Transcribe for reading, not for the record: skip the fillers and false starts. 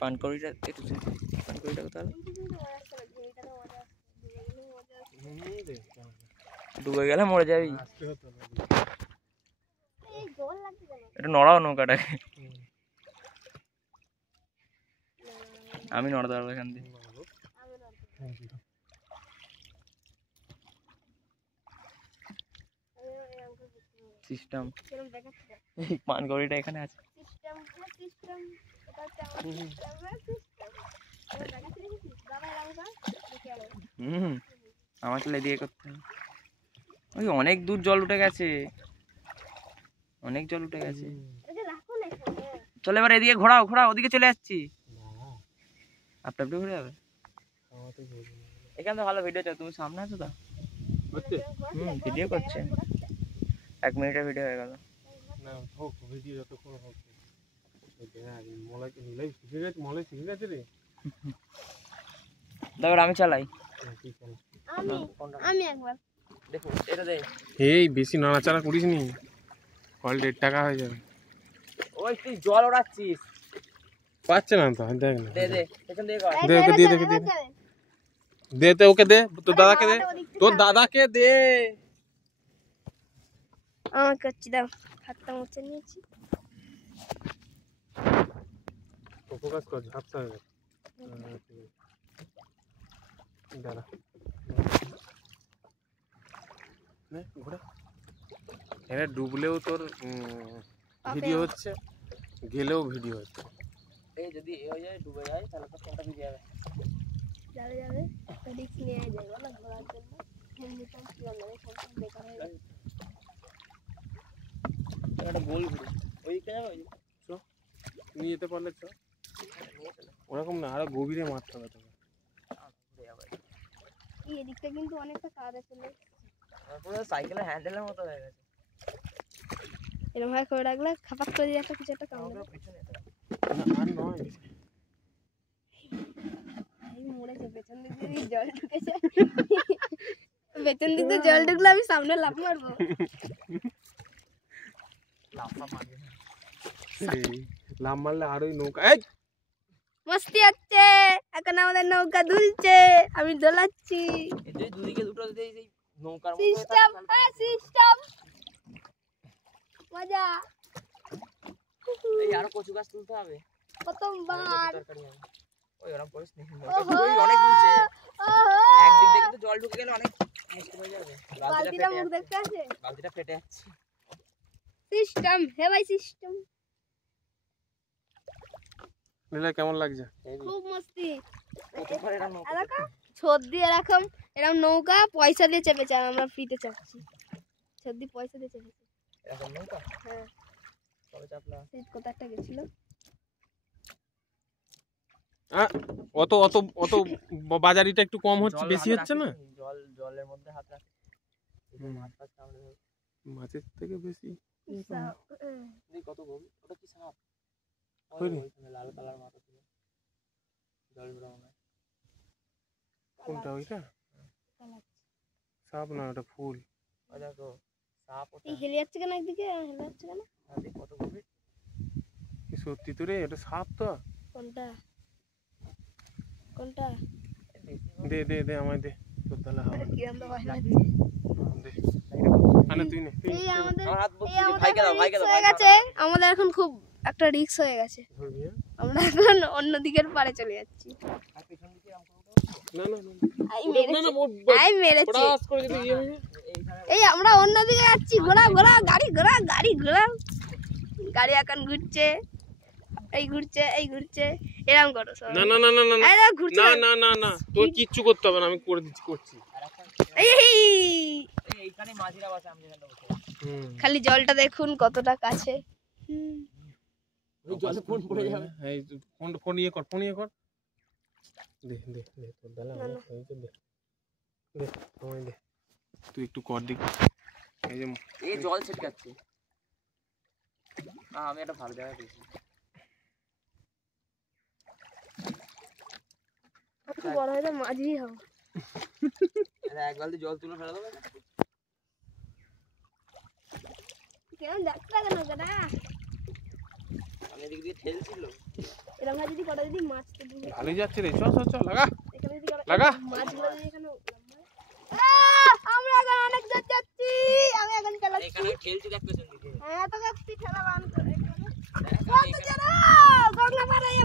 পানকড়িটা একটু পানকড়িটা কোথাও ডুবে গেলে মরে যাবি। এটা নড়াও নৌকাটাকে, আমি নড়াতে পারবো এখান দিয়ে। সিস্টেম পানকড়িটা এখানে আছে। আমার চলে দিয়ে করতে হবে। ওই অনেক দূর জল উঠে গেছে, অনেক জল উঠে গেছে। চলো এবার এদিকে ঘোরাও ঘোরাও, ওদিকে চলে যাচ্ছি। আপনি আপনি ঘুরে যাবে, এখানে তো ভালো ভিডিও চলো। তুমি সামনে আছো তো? ভিডিও করছে, 1 মিনিটের ভিডিও হয়ে গেল। তারপর আমি চালাই। এই বেশি নাড়াচাড়া করিস নি, কল 1.5 টাকা হয়ে যাবে। ওই তুই জল ওড়াচ্ছিস, পাচ্ছে না তো, দেখ না। দে দে পেছন দিয়ে কর। দে ওকে দিয়ে, দে দে ওকে দে, তোর দাদাকে দে, তোর দাদাকে দে। আমাকে করছি, দাও হাতটা মুছে নিয়েছি। ফোকাস কর, ঝাপসা হয়ে গেছে। দাঁড়া, ঘোরা। এখানে ডুবলেও তোর ভিডিও হচ্ছে, গেলেও ভিডিও হচ্ছে। এই যদি এ হয়ে যায়, ডুবে যায়, তাহলে তো ফোনটা ভিজে যাবে। যাবে যাবে রিস্ক নিয়ে যাবে না ঘোরার জন্য। এমনিতেও কি হবে, ফোনটা বেকার হয়ে যাবে। একটা গোল ঘুরে ওইদিকে যাবে। ওই চ, নিয়ে যেতে পারলে চ। ওরকম না, আরো গভীরে মারতে হবে তোকে। এই এদিকটা কিন্তু অনেকটা কাদা চলে, পুরো সাইকেলের হ্যান্ডেলের মতো হয়ে গেছে। এরকম ভাবে করে রাখলে খাপাক করে একটা কিছু একটা কামড়ে পিছনে আর নয়, এই মরেছে। পেছন দিক দিয়ে জল ঢুকেছে, পেছন দিক দিয়ে জল ঢুকলে আমি সামনে লাফ মারবো। লাভ মারলে আর ওই নৌকা। এই মস্তি হচ্ছে, এখন আমাদের নৌকা দুলছে, আমি দোলাচ্ছি। এই দুদিকে দুটো এই নৌকার মতো সিস্টেম, সিস্টেম মজা। এই আরো কচু গাছ তুলতে হবে প্রথমবার। ওই ওরকম করিস নি, ওই অনেক দুলছে। একদিক থেকে কিন্তু জল ঢুকে গেলে অনেক মুশকিল হয়ে যাবে। বালতিটা মুখ দেখতে আছে, বালতিটা ফেটে যাচ্ছে। সিস্টেম হে ভাই, সিস্টেম। লীলা কেমন লাগছে? খুব মস্তি। প্রথমবার এরকম নৌকা এরকম সর্দি, এরকম নৌকা পয়সা দিয়ে চেপেছে, আর আমরা ফ্রিতে চাপছি। সর্দি পয়সা দিয়ে চেপেছে এরকম নৌকা। হ্যাঁ, তবে চাপলা সেই কোথা একটা গেছিল। অত অত অত বাজারিটা একটু কম হচ্ছে, বেশি হচ্ছে না? জলের মধ্যে হাত রাখ, মাছ ফাছ কামড়ে ধরবে। মাছের থেকে বেশি কত গভীর, ওটা কি সাপ? লাল কালার মাথা ছিল, জল ভরা মনে হয়। কোনটা ওইটা? সাপ না, ওটা ফুল। ওই দেখো সাপ, ওটা হেলে যাচ্ছে কেন একদিকে, হেলে যাচ্ছে কেন? কত গভীর। কি সত্যি তো রে, এটা সাপ তো? কোনটা কোনটা? দে দে দে, আমায় দে, তোর তাহলে হবে। কি আমরা ভয় লাগছে। দে, আনে তুই নে। এই আমাদের ভাইকে দাও, ভাইকে দাও। হয়ে গেছে, আমাদের এখন খুব একটা রিস্ক হয়ে গেছে। আমরা এখন অন্য দিকের পাড়ে চলে যাচ্ছি। আর পেছন দিকে এরকম করো। না না না, আই মেরেছে। পড়াস করে যদি ইয়ে হয়ে যায়। এই আমরা অন্য দিকে যাচ্ছি, ঘোরা ঘোরা, গাড়ি ঘোরা, গাড়ি ঘোরা। গাড়ি এখন ঘুরছে, এই ঘুরছে, এই ঘুরছে, এরকম করো সব। না না না না না এই দেখো ঘুরছে। না না না না, তোর কিচ্ছু করতে হবে না, আমি করে দিচ্ছি, করছি। এই এইখানে মাঝিরা বসে, আমি যেখানে বসে। খালি জলটা দেখুন কতটা কাছে। ওই জলে ফোন পড়ে যাবে। এই ফোন ইয়ে কর, ফোন ইয়ে কর। দে দে দে, তোর দালা এই যে দে দে, আমায় দে, তুই একটু কর দিক। এই যে এই জল ছিটকাচ্ছে। আমি একটা ভালো জায়গা পেয়েছি। একটু বড় হয়ে মাঝি হও। এক বালতি জল তুলে ফেলে দেবে। কেমন যাচ্ছে কেন দাদা? আমি এদিক দিয়ে ঠেলছিল। এরকম ভাবে যদি কটা যদি মাছ ভালোই যাচ্ছে রে, চল চল চল লাগা এখানে যদি লাগা। মাছগুলো যদি এখানে আমরা এখন অনেক দূর যাচ্ছি। আমি এখন চালাচ্ছি। এখানে খেলছি দেখ পেছন দিকে। হ্যাঁ তো যাচ্ছি ঠেলা বান করে। কত জোরে গঙ্গা পাড়ায়